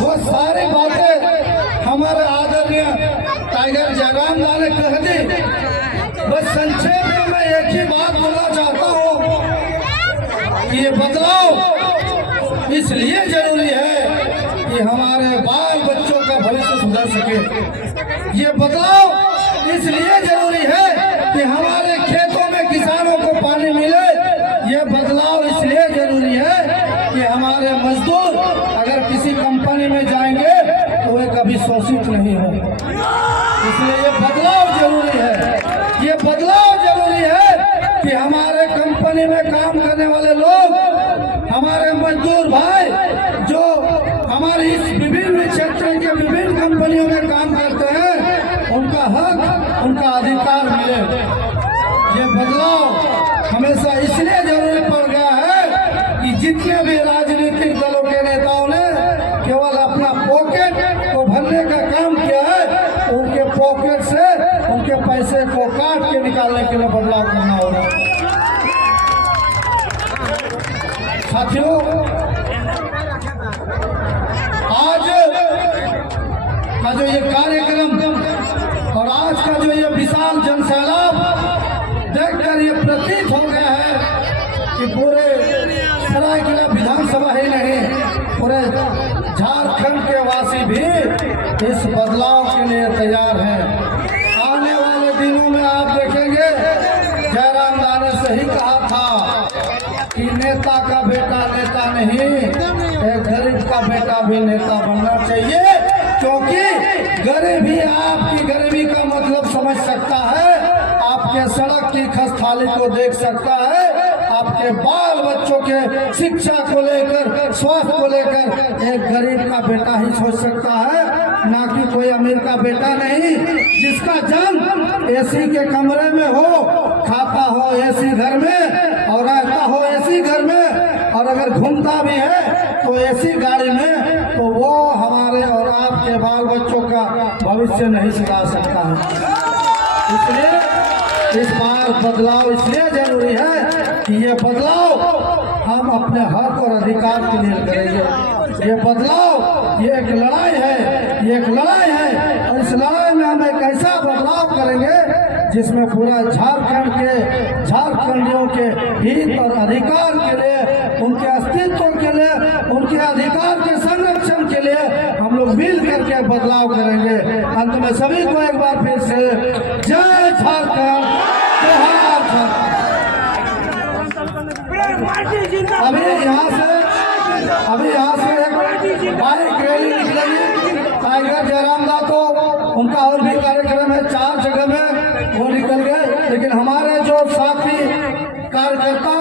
वो सारी बातें हमारे आदरणीय टाइगर जयराम लाल ने कह दी। बस संक्षेप में मैं एक ही बात बोलना चाहता हूँ कि ये बदलाव इसलिए जरूरी है कि हमारे बाल बच्चों का भविष्य सुधर सके। ये बदलाव इसलिए जरूरी है कि हमारे खेतों में किसानों को पानी मिले। ये बदलाव इसलिए जरूरी है कि हमारे मजदूर अगर किसी कंपनी में जाएंगे तो वे कभी शोषित नहीं हो। इसलिए ये बदलाव जरूरी है। ये बदलाव जरूरी है कि हमारे कंपनी में काम करने वाले लोग, हमारे मजदूर भाई जो हमारी इस विभिन्न क्षेत्रों के विभिन्न कंपनियों में काम करते हैं, उनका हक, उनका अधिकार मिले। ये बदलाव हमेशा इसलिए जरूरी पड़ गया है कि जितने भी राजनीतिक दलों के नेताओं ने केवल अपना पॉकेट को भरने का काम किया है, उनके पॉकेट से उनके पैसे को काट के निकालने के लिए बदलाव करना होगा। साथियों, आज का जो ये कार्यक्रम और आज का जो ये विशाल जनसैलाब देखकर ये प्रतीत हो गया है कि पूरे सरायकेला विधानसभा ही नहीं, पूरे झारखंड के वासी भी इस बदलाव के लिए तैयार हैं। आने वाले दिनों में आप देखेंगे, जयराम लाल ने सही कहा था कि नेता का बेटा नेता नहीं, एक गरीब का बेटा भी नेता बनना चाहिए, क्योंकि गरीबी आपकी गरीबी का मतलब समझ सकता है, आपके सड़क की खस्ताली को देख सकता है, आपके बाल बच्चों के शिक्षा को लेकर, स्वास्थ्य को लेकर एक गरीब का बेटा ही सोच सकता है, ना कि कोई अमीर का बेटा नहीं, जिसका जन्म एसी के कमरे में हो, खाता हो एसी घर में और रहता हो एसी घर में, और अगर घूमता भी है तो एसी गाड़ी में, तो वो हमारे और आपके बाल बच्चों का भविष्य नहीं सुधार सकता है। इसलिए इस बार बदलाव इसलिए जरूरी है कि ये बदलाव हम अपने हक और अधिकार के लिए करेंगे। ये बदलाव ये एक लड़ाई है, ये एक लड़ाई है, और इस लड़ाई में हम एक ऐसा बदलाव करेंगे जिसमें पूरा झारखंड के झारखंडियों के हित और अधिकार के लिए, उनके अस्तित्व के लिए, उनके अधिकार के संरक्षण के लिए हम लोग मिल करके बदलाव करेंगे। अंत में सभी को एक बार फिर से जय झारखंड, जोहार झारखंड। अभी यहाँ से एक बाइक रैली निकलेगी टाइगर जयराम दा, तो उनका और भी कार्यक्रम है 4 जगह में, वो निकल गए, लेकिन हमारे जो साथी कार्यकर्ता